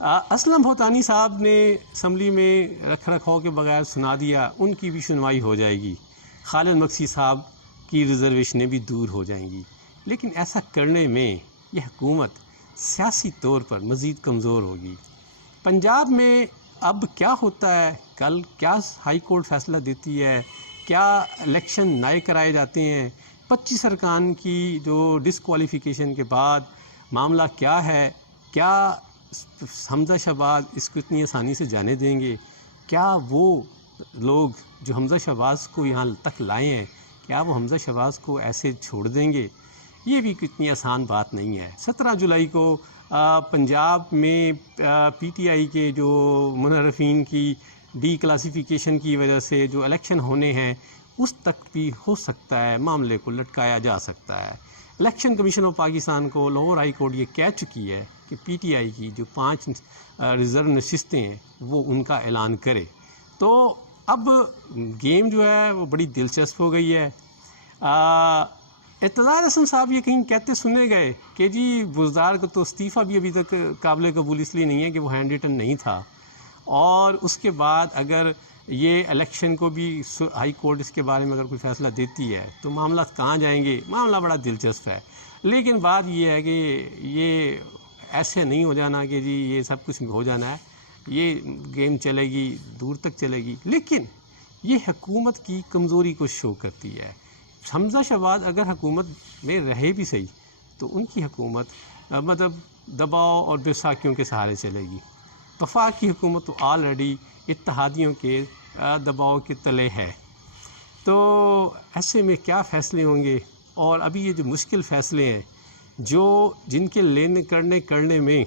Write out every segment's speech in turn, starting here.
اسلم بھوتانی صاحب نے اسمبلی میں رکھ رکھاؤ کے بغیر سنا دیا، ان کی بھی سنوائی ہو جائے گی، خالد مکسی صاحب کی ریزرویشنیں بھی دور ہو جائیں گی، لیکن ایسا کرنے میں یہ حکومت سیاسی طور پر مزید کمزور ہوگی۔ پنجاب میں اب کیا ہوتا ہے، کل کیا ہائی کورٹ فیصلہ دیتی ہے، کیا الیکشن نئے کرائے جاتے ہیں، 25 ارکان کی جو ڈسکوالیفیکیشن کے بعد معاملہ کیا ہے، کیا حمزہ شہباز اس کو اتنی آسانی سے جانے دیں گے، کیا وہ لوگ جو حمزہ شہباز کو یہاں تک لائے ہیں کیا وہ حمزہ شہباز کو ایسے چھوڑ دیں گے؟ یہ بھی اتنی آسان بات نہیں ہے۔ 17 جولائی کو پنجاب میں پی ٹی آئی کے جو منحرفین کی ڈی کلاسیفیکیشن کی وجہ سے جو الیکشن ہونے ہیں اس تک بھی ہو سکتا ہے معاملے کو لٹکایا جا سکتا ہے۔ الیکشن کمیشن آف پاکستان کو لوور ہائی کورٹ یہ کہہ چکی ہے کہ پی ٹی آئی کی جو 5 ریزرو نشستیں ہیں وہ ان کا اعلان کرے۔ تو اب گیم جو ہے وہ بڑی دلچسپ ہو گئی ہے۔ اعتزاز احسن صاحب یہ کہیں کہتے سنے گئے کہ جی بزدار کو تو استعفیٰ بھی ابھی تک قابل قبول اس لیے نہیں ہے کہ وہ ہینڈ ریٹن نہیں تھا، اور اس کے بعد اگر یہ الیکشن کو بھی ہائی کورٹ اس کے بارے میں اگر کوئی فیصلہ دیتی ہے تو معاملات کہاں جائیں گے؟ معاملہ بڑا دلچسپ ہے، لیکن بات یہ ہے کہ یہ ایسے نہیں ہو جانا کہ جی یہ سب کچھ ہو جانا ہے، یہ گیم چلے گی، دور تک چلے گی، لیکن یہ حکومت کی کمزوری کو شو کرتی ہے۔ حمزہ شہباز اگر حکومت میں رہے بھی صحیح تو ان کی حکومت مطلب دباؤ اور بیساکھیوں کے سہارے چلے گی۔ وفاق کی حکومت تو آلریڈی اتحادیوں کے دباؤ کے تلے ہے، تو ایسے میں کیا فیصلے ہوں گے؟ اور ابھی یہ جو مشکل فیصلے ہیں جو جن کے لینے کرنے میں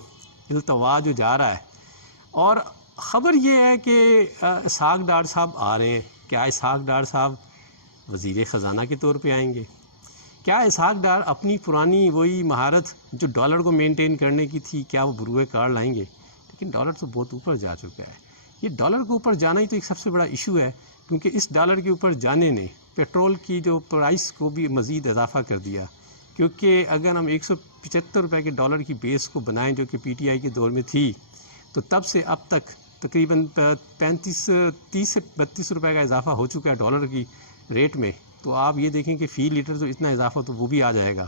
التوا جو جا رہا ہے، اور خبر یہ ہے کہ اسحاق ڈار صاحب آ رہے ہیں۔ کیا اسحاق ڈار صاحب وزیر خزانہ کے طور پہ آئیں گے؟ کیا اسحاق ڈار اپنی پرانی وہی مہارت جو ڈالر کو مینٹین کرنے کی تھی کیا وہ بروئے کار لائیں گے؟ لیکن ڈالر تو بہت اوپر جا چکا ہے۔ یہ ڈالر کے اوپر جانا ہی تو ایک سب سے بڑا ایشو ہے، کیونکہ اس ڈالر کے اوپر جانے نے پیٹرول کی جو پرائس کو بھی مزید اضافہ کر دیا، کیونکہ اگر ہم 175 روپے کے ڈالر کی بیس کو بنائیں جو کہ پی ٹی آئی کے دور میں تھی، تو تب سے اب تک تقریباً 30 سے 32 روپے کا اضافہ ہو چکا ہے ڈالر کی ریٹ میں۔ تو آپ یہ دیکھیں کہ فی لیٹر تو اتنا اضافہ تو وہ بھی آ جائے گا۔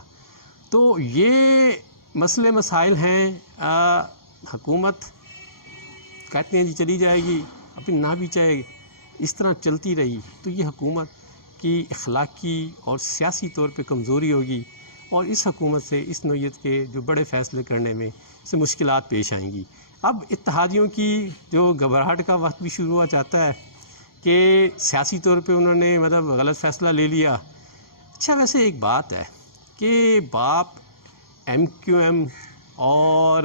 تو یہ مسئلے مسائل ہیں۔ حکومت کہتے ہیں جی چلی جائے گی، اپنی نہ بھی چاہے اس طرح چلتی رہی تو یہ حکومت کی اخلاقی اور سیاسی طور پہ کمزوری ہوگی، اور اس حکومت سے اس نوعیت کے جو بڑے فیصلے کرنے میں سے مشکلات پیش آئیں گی۔ اب اتحادیوں کی جو گھبراہٹ کا وقت بھی شروع ہوا چاہتا ہے کہ سیاسی طور پہ انہوں نے مطلب غلط فیصلہ لے لیا۔ اچھا ویسے ایک بات ہے کہ باپ ایم کیو ایم اور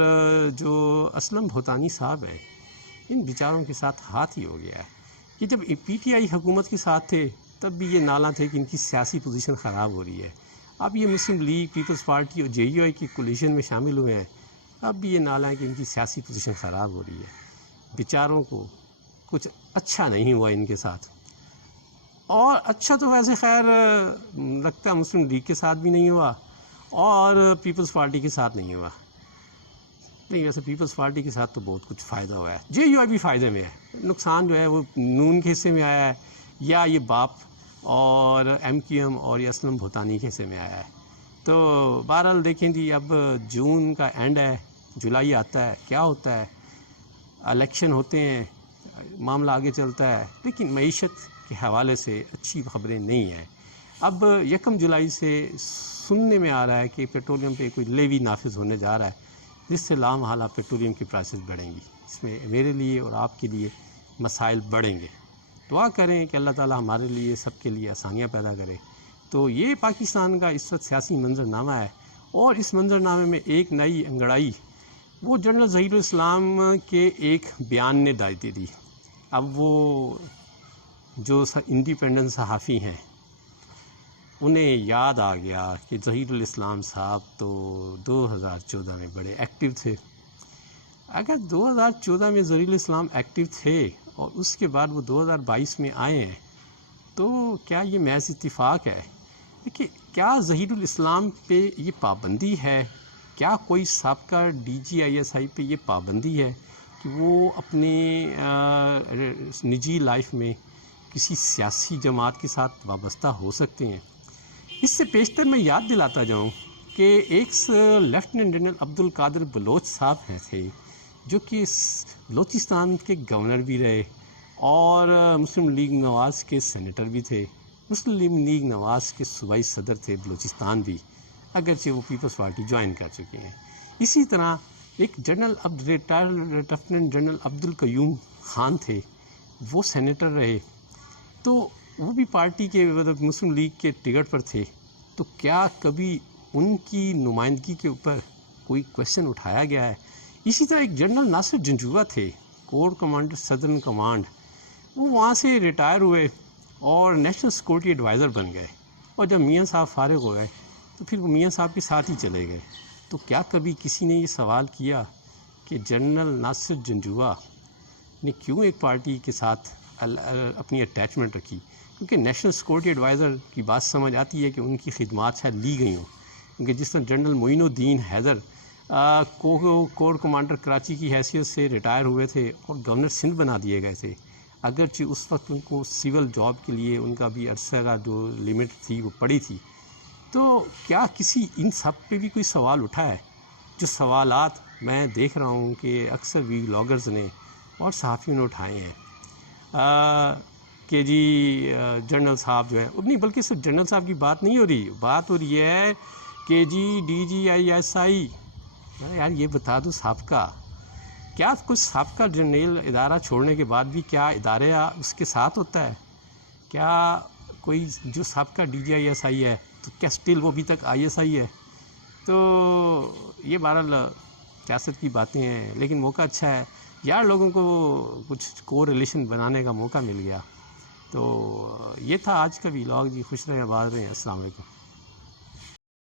جو اسلم بھوتانی صاحب ہیں ان بیچاروں کے ساتھ ہاتھ ہی ہو گیا ہے کہ جب پی ٹی آئی حکومت کے ساتھ تھے تب بھی یہ نالا تھے کہ ان کی سیاسی پوزیشن خراب ہو رہی ہے، اب یہ مسلم لیگ، پیپلز پارٹی اور جے یو آئی کی کولیشن میں شامل ہوئے ہیں، اب بھی یہ نالا ہے کہ ان کی سیاسی پوزیشن خراب ہو رہی ہے۔ بیچاروں کو کچھ اچھا نہیں ہوا ان کے ساتھ، اور اچھا تو ویسے خیر لگتا ہے مسلم لیگ کے ساتھ بھی نہیں ہوا اور پیپلز پارٹی کے ساتھ نہیں ہوا، نہیں ویسے پیپلز پارٹی کے ساتھ تو بہت کچھ فائدہ ہوا ہے، جے یو آئی بھی فائدے میں ہے، نقصان جو ہے وہ نون کے حصے میں آیا ہے یا یہ باپ اور ایم کیو ایم اور یہ اسلم بھوتانی کے حصے میں آیا ہے۔ تو بہرحال دیکھیں جی اب جون کا اینڈ ہے، جولائی آتا ہے، کیا ہوتا ہے، الیکشن ہوتے ہیں، معاملہ آگے چلتا ہے، لیکن معیشت کے حوالے سے اچھی خبریں نہیں ہیں۔ اب 1 جولائی سے سننے میں آ رہا ہے کہ پیٹرولیم پہ کوئی لیوی نافذ ہونے جا رہا ہے جس سے لامحالہ پیٹرولیم کی پرائسز بڑھیں گی، اس میں میرے لیے اور آپ کے لیے مسائل بڑھیں گے۔ دعا کریں کہ اللہ تعالی ہمارے لیے سب کے لیے آسانیاں پیدا کرے۔ تو یہ پاکستان کا اس وقت سیاسی منظرنامہ ہے، اور اس منظرنامے میں ایک نئی انگڑائی وہ جنرل ظہیر الاسلام کے ایک بیان نے ڈال دی۔ اب وہ جو انڈیپینڈنٹ صحافی ہیں انہیں یاد آ گیا کہ ظہیر الاسلام صاحب تو 2014 میں بڑے ایکٹیو تھے۔ اگر 2014 میں ظہیر الاسلام ایکٹیو تھے اور اس کے بعد وہ 2022 میں آئے ہیں تو کیا یہ محض اتفاق ہے؟ دیکھیے کیا ظہیر الاسلام پہ یہ پابندی ہے کیا کوئی سابقہ DGISI پہ یہ پابندی ہے کہ وہ اپنے نجی لائف میں کسی سیاسی جماعت کے ساتھ وابستہ ہو سکتے ہیں؟ اس سے پیشتر میں یاد دلاتا جاؤں کہ ایک لیفٹیننٹ جنرل عبد القادر بلوچ صاحب تھے جو کہ بلوچستان کے گورنر بھی رہے اور مسلم لیگ نواز کے سینیٹر بھی تھے، مسلم لیگ نواز کے صوبائی صدر تھے بلوچستان بھی، اگرچہ وہ پیپلز پارٹی جوائن کر چکے ہیں۔ اسی طرح ایک لیفٹیننٹ جنرل عبد القیوم خان تھے، وہ سینیٹر رہے، تو وہ بھی پارٹی کے مسلم لیگ کے ٹکٹ پر تھے، تو کیا کبھی ان کی نمائندگی کے اوپر کوئی کویشچن اٹھایا گیا ہے؟ اسی طرح ایک جنرل ناصر جنجوعہ تھے، کور کمانڈر سدرن کمانڈ، وہ وہاں سے ریٹائر ہوئے اور نیشنل سیکورٹی ایڈوائزر بن گئے، اور جب میاں صاحب فارغ ہو گئے تو پھر وہ میاں صاحب کے ساتھ ہی چلے گئے۔ تو کیا کبھی کسی نے یہ سوال کیا کہ جنرل ناصر جنجوعہ نے کیوں ایک پارٹی کے ساتھ اپنی اٹیچمنٹ رکھی؟ کیونکہ نیشنل سیکورٹی ایڈوائزر کی بات سمجھ آتی ہے کہ ان کی خدمات شاید لی گئی ہوں، کیونکہ جس طرح جنرل معین الدین حیدر کور کمانڈر کراچی کی حیثیت سے ریٹائر ہوئے تھے اور گورنر سندھ بنا دیے گئے تھے، اگرچہ اس وقت ان کو سول جاب کے لیے ان کا بھی عرصہ کا جو لمٹ تھی وہ پڑی تھی۔ تو کیا کسی ان سب پہ بھی کوئی سوال اٹھا ہے؟ جو سوالات میں دیکھ رہا ہوں کہ اکثر ولاگرز نے اور صحافیوں نے اٹھائے ہیں کہ جی جنرل صاحب جو ہے، نہیں بلکہ صرف جنرل صاحب کی بات نہیں ہو رہی، بات ہو رہی ہے کہ جی DGISI، یار یہ بتا دو سابقہ، کیا کچھ سابقہ جنرل ادارہ چھوڑنے کے بعد بھی کیا ادارے اس کے ساتھ ہوتا ہے؟ کیا کوئی جو سابقہ DGISI ہے تو کیا سٹل وہ ابھی تک ISI ہے؟ تو یہ بہرحال سیاست کی باتیں ہیں، لیکن موقع اچھا ہے یار، لوگوں کو کچھ کو ریلیشن بنانے کا موقع مل گیا۔ تو یہ تھا آج کا ولاگ جی، خوش رہیں آباد رہیں، السلام علیکم۔